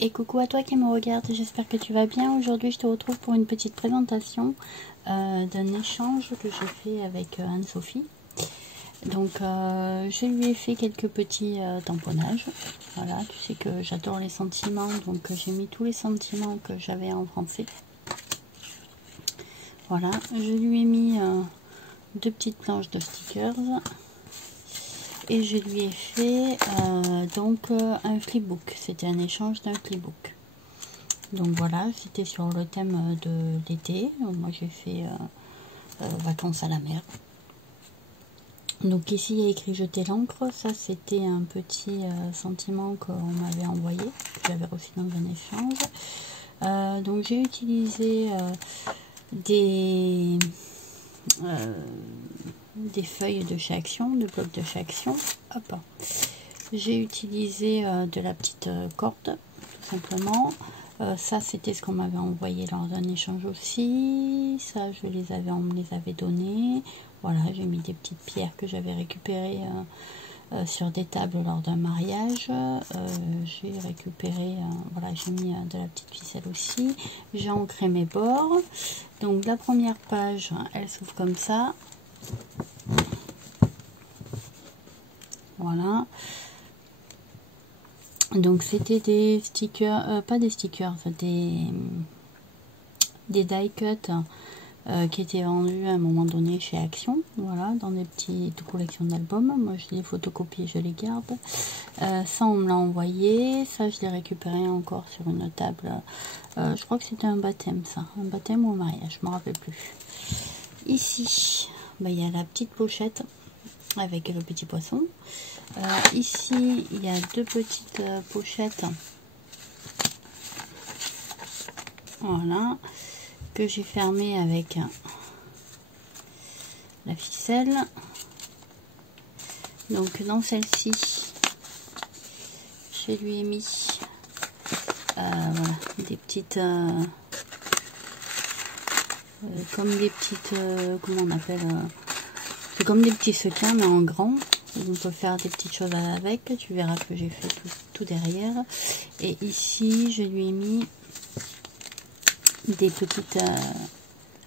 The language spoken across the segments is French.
Et coucou à toi qui me regarde, j'espère que tu vas bien. Aujourd'hui je te retrouve pour une petite présentation d'un échange que j'ai fait avec Anne-Sophie. Donc je lui ai fait quelques petits tamponnages. Voilà, tu sais que j'adore les sentiments, donc j'ai mis tous les sentiments que j'avais en français. Voilà, je lui ai mis deux petites planches de stickers. Et je lui ai fait un flipbook. C'était un échange d'un flipbook. Donc voilà, c'était sur le thème de l'été. Moi j'ai fait vacances à la mer. Donc ici il y a écrit jeter l'encre. Ça c'était un petit sentiment qu'on m'avait envoyé, que j'avais reçu dans un échange. Donc j'ai utilisé des feuilles de chez Action, de blocs de chez Action. Hop. J'ai utilisé de la petite corde, tout simplement. Ça, c'était ce qu'on m'avait envoyé lors d'un échange aussi. Ça, on me les avait donnés. Voilà, j'ai mis des petites pierres que j'avais récupérées sur des tables lors d'un mariage. J'ai récupéré, voilà, j'ai mis de la petite ficelle aussi. J'ai ancré mes bords. Donc, la première page, elle s'ouvre comme ça. Voilà. Donc c'était des stickers, pas des stickers, des die cuts qui étaient vendus à un moment donné chez Action, voilà, dans des petites collections d'albums. Moi je les photocopie, je les garde. Ça on me l'a envoyé, ça je l'ai récupéré encore sur une table. Je crois que c'était un baptême, ça, un baptême ou un mariage, je me rappelle plus. Ici, bah, il y a la petite pochette avec le petit poisson. Ici, il y a deux petites pochettes, voilà, que j'ai fermées avec la ficelle. Donc dans celle-ci, je lui ai mis voilà, des petites, comme des petites, comment on appelle, c'est comme des petits sequins mais en grand. On peut faire des petites choses avec. Tu verras que j'ai fait tout derrière. Et ici, je lui ai mis des petites,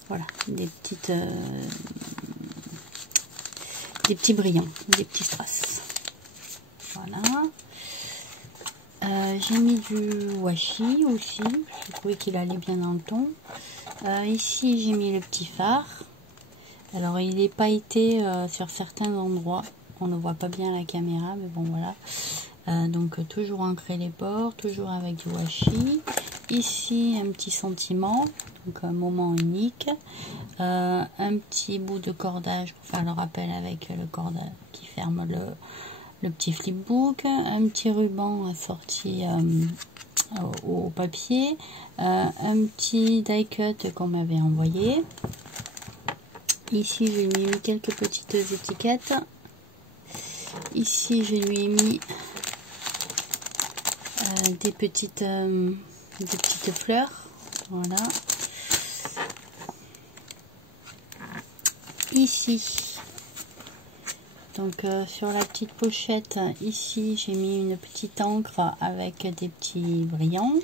voilà, des petits brillants, des petits strass. Voilà. J'ai mis du washi aussi. Je trouvais qu'il allait bien dans le ton. Ici, j'ai mis le petit phare. Alors, il est pailleté sur certains endroits. On ne voit pas bien à la caméra, mais bon voilà. Donc toujours ancrer les bords, toujours avec du washi. Ici un petit sentiment, donc un moment unique. Un petit bout de cordage pour faire le rappel avec le cordage qui ferme le petit flipbook. Un petit ruban assorti au papier. Un petit die cut qu'on m'avait envoyé. Ici je lui ai mis quelques petites étiquettes. Ici, je lui ai mis des petites fleurs. Voilà. Ici, donc sur la petite pochette, ici, j'ai mis une petite encre avec des petits brillants.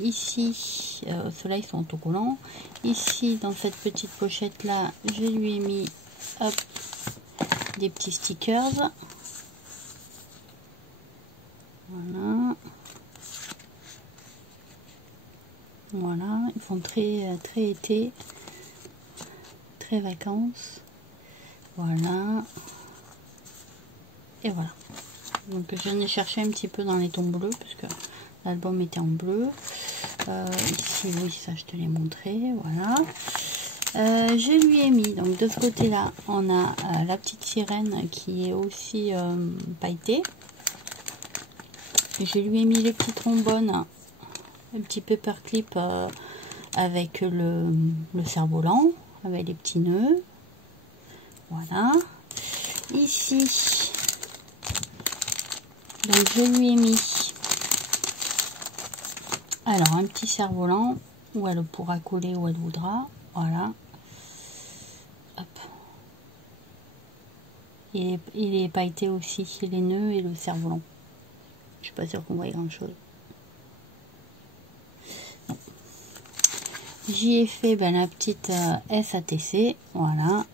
Ici, ceux-là, ils sont autocollants. Ici, dans cette petite pochette-là, je lui ai mis, hop, des petits stickers. Voilà. Voilà, ils font très été, très vacances. Voilà. Et voilà. Donc je viens de chercher un petit peu dans les tons bleus parce que l'album était en bleu. Ici, oui, ça je te l'ai montré. Voilà. Je lui ai mis, donc de ce côté-là, on a la petite sirène qui est aussi pailletée. Je lui ai mis les petits trombones, un petit paperclip avec le cerf-volant, avec les petits nœuds. Voilà. Ici, donc je lui ai mis alors un petit cerf-volant où elle pourra coller où elle voudra. Voilà. Hop. Il est pailleté aussi, les nœuds et le cerf-volant. Je suis pas sûre qu'on voit grand chose. J'y ai fait la petite SATC, voilà.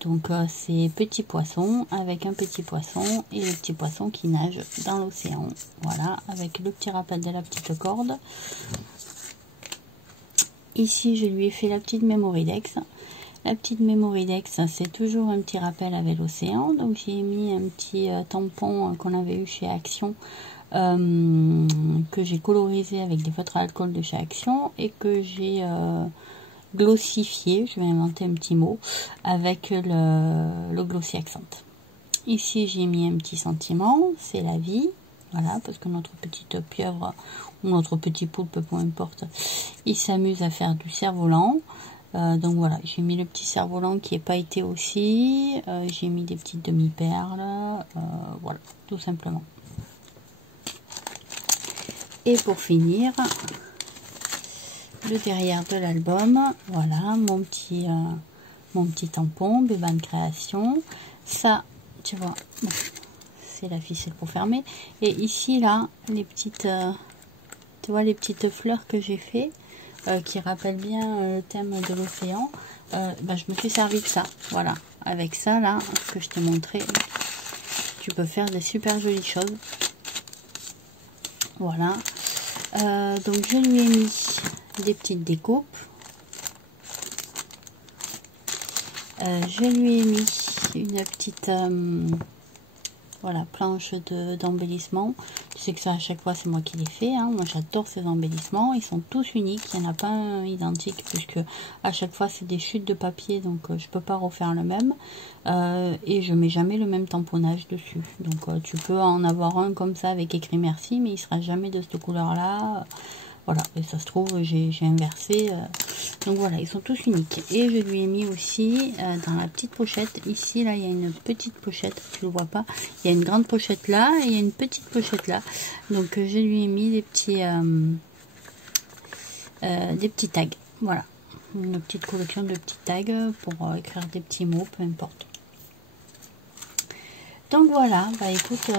Donc c'est petit poisson avec un petit poisson et le petit poisson qui nage dans l'océan. Voilà, avec le petit rappel de la petite corde. Ici, je lui ai fait la petite Mémoridex. La petite Mémoridex, c'est toujours un petit rappel avec l'océan. Donc j'ai mis un petit tampon qu'on avait eu chez Action, que j'ai colorisé avec des feutres à alcool de chez Action et que j'ai glossifié, je vais inventer un petit mot, avec le Glossy Accent. Ici j'ai mis un petit sentiment, c'est la vie, voilà, parce que notre petite pieuvre ou notre petit poulpe, peu importe, il s'amuse à faire du cerf-volant. Donc voilà, j'ai mis le petit cerf-volant qui est pailleté aussi, j'ai mis des petites demi-perles, voilà, tout simplement. Et pour finir, le derrière de l'album, voilà mon petit tampon Béban Création. Ça, tu vois, bon, c'est la ficelle pour fermer. Et ici là, les petites, tu vois les petites fleurs que j'ai fait, qui rappellent bien le thème de l'océan. Je me suis servi de ça, voilà. Avec ça là, ce que je t'ai montré, tu peux faire des super jolies choses. Voilà. Donc je lui ai mis des petites découpes. Je lui ai mis une petite voilà, planche d'embellissement. Tu sais que ça à chaque fois c'est moi qui les fais, hein. Moi j'adore ces embellissements, ils sont tous uniques, il n'y en a pas un identique puisque à chaque fois c'est des chutes de papier, donc je peux pas refaire le même, et je mets jamais le même tamponnage dessus. Donc tu peux en avoir un comme ça avec écrit merci, mais il sera jamais de cette couleur là. Voilà, et ça se trouve, j'ai inversé. Donc voilà, ils sont tous uniques. Et je lui ai mis aussi dans la petite pochette. Ici, là, il y a une petite pochette. Tu le vois pas. Il y a une grande pochette là et il y a une petite pochette là. Donc je lui ai mis des petits tags. Voilà, une petite collection de petits tags pour écrire des petits mots, peu importe. Donc voilà, écoute,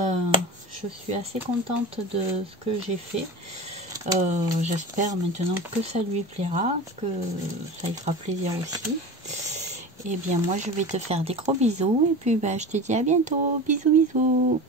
je suis assez contente de ce que j'ai fait. J'espère maintenant que ça lui plaira, que ça lui fera plaisir aussi. Et bien moi je vais te faire des gros bisous et puis je te dis à bientôt. Bisous bisous.